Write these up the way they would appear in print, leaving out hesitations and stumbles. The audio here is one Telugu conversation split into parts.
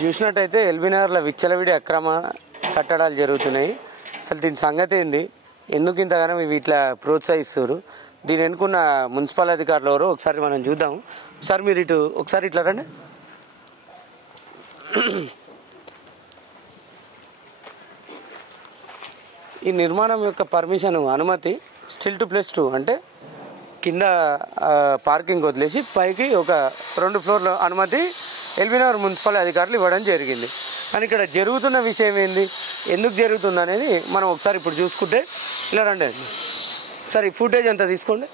చూసినట్టయితే ఎల్బీనగర్లో విచ్చలవిడి అక్రమ కట్టడాలు జరుగుతున్నాయి. అసలు దీని సంగతి ఏంది, ఎందుకు ఇంతగానో ఇవి ఇట్లా ప్రోత్సహిస్తారు, దీని ఎన్నుకున్న మున్సిపల్ అధికారులు ఎవరో ఒకసారి మనం చూద్దాం. ఒకసారి మీరు ఇటు ఒకసారి ఇట్లా రండి. ఈ నిర్మాణం యొక్క పర్మిషన్ అనుమతి స్టిల్ టు ప్లస్ 2 అంటే కింద పార్కింగ్ వదిలేసి పైకి ఒక 2 ఫ్లోర్ల అనుమతి ఎల్బీనగర్ మున్సిపల్ అధికారులు ఇవ్వడం జరిగింది. కానీ ఇక్కడ జరుగుతున్న విషయం ఏంది, ఎందుకు జరుగుతుంది అనేది మనం ఒకసారి ఇప్పుడు చూసుకుంటే ఇలా రండి. ఒకసారి ఫుటేజ్ అంతా తీసుకోండి.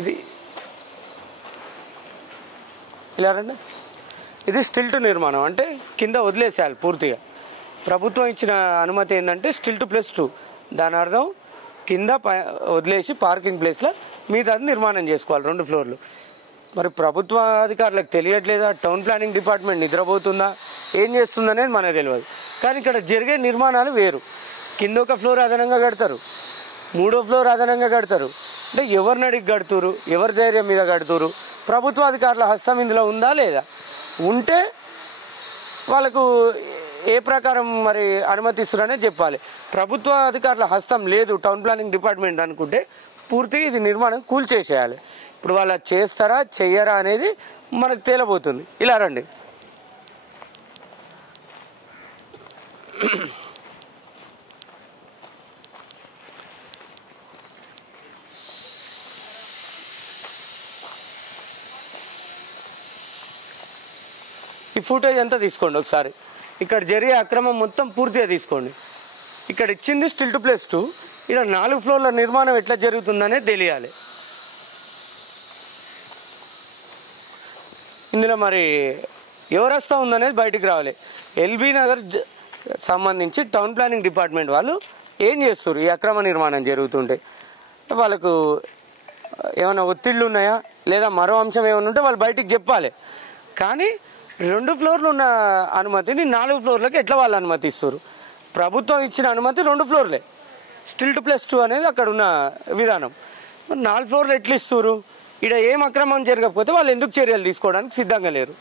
ఇది ఇలా రండి. ఇది స్టిల్ టు నిర్మాణం అంటే కింద వదిలేసేయాలి పూర్తిగా. ప్రభుత్వం ఇచ్చిన అనుమతి ఏంటంటే స్టిల్ టు ప్లస్ 2. దాని అర్థం కింద వదిలేసి పార్కింగ్ ప్లేస్లో మీద నిర్మాణం చేసుకోవాలి 2 ఫ్లోర్లు. మరి ప్రభుత్వ అధికారులకు తెలియట్లేదా, టౌన్ ప్లానింగ్ డిపార్ట్మెంట్ నిద్రపోతుందా, ఏం చేస్తుందనేది మనకు తెలియదు. కానీ ఇక్కడ జరిగే నిర్మాణాలు వేరు. కింద ఒక ఫ్లోర్ అదనంగా కడతారు, 3వ ఫ్లోర్ అదనంగా కడతారు. అంటే ఎవరిని అడిగి కడుతురు, ఎవరి ధైర్యం మీద కడుతురు, ప్రభుత్వ అధికారుల హస్తం ఇందులో ఉందా లేదా, ఉంటే వాళ్ళకు ఏ ప్రకారం మరి అనుమతిస్తున్నారనే చెప్పాలి. ప్రభుత్వ అధికారుల హస్తం లేదు టౌన్ ప్లానింగ్ డిపార్ట్మెంట్ అనుకుంటే పూర్తిగా ఇది నిర్మాణం కూల్చేసేయాలి. ఇప్పుడు వాళ్ళు చేస్తారా చెయ్యరా అనేది మనకు తేలబోతుంది. ఇలా రండి. ఈ ఫుటేజ్ అంతా తీసుకోండి ఒకసారి. ఇక్కడ జరిగే అక్రమం మొత్తం పూర్తిగా తీసుకోండి. ఇక్కడ ఇచ్చింది స్టిల్ టు ప్లస్ 2, ఇక్కడ 4 ఫ్లోర్ల నిర్మాణం ఎట్లా జరుగుతుందనే తెలియాలి. ఇందులో మరి ఎవరస్తా ఉందనేది బయటికి రావాలి. ఎల్బీనగర్ సంబంధించి టౌన్ ప్లానింగ్ డిపార్ట్మెంట్ వాళ్ళు ఏం చేస్తారు ఈ అక్రమ నిర్మాణం జరుగుతుంటే? వాళ్ళకు ఏమైనా ఒత్తిళ్ళు ఉన్నాయా లేదా మరో అంశం ఏమైనా ఉంటే వాళ్ళు బయటికి చెప్పాలి. కానీ 2 ఫ్లోర్లు ఉన్న అనుమతిని 4 ఫ్లోర్లకి ఎట్లా వాళ్ళు అనుమతి ఇస్తారు? ప్రభుత్వం ఇచ్చిన అనుమతి 2 ఫ్లోర్లే, స్టిల్ టు ప్లస్ 2 అనేది అక్కడ ఉన్న విధానం. మరి 4 ఫ్లోర్లు ఎట్లా ఇస్తారు? ఇక్కడ ఏం అక్రమం జరగకపోతే వాళ్ళు ఎందుకు చర్యలు తీసుకోవడానికి సిద్ధంగా లేరు?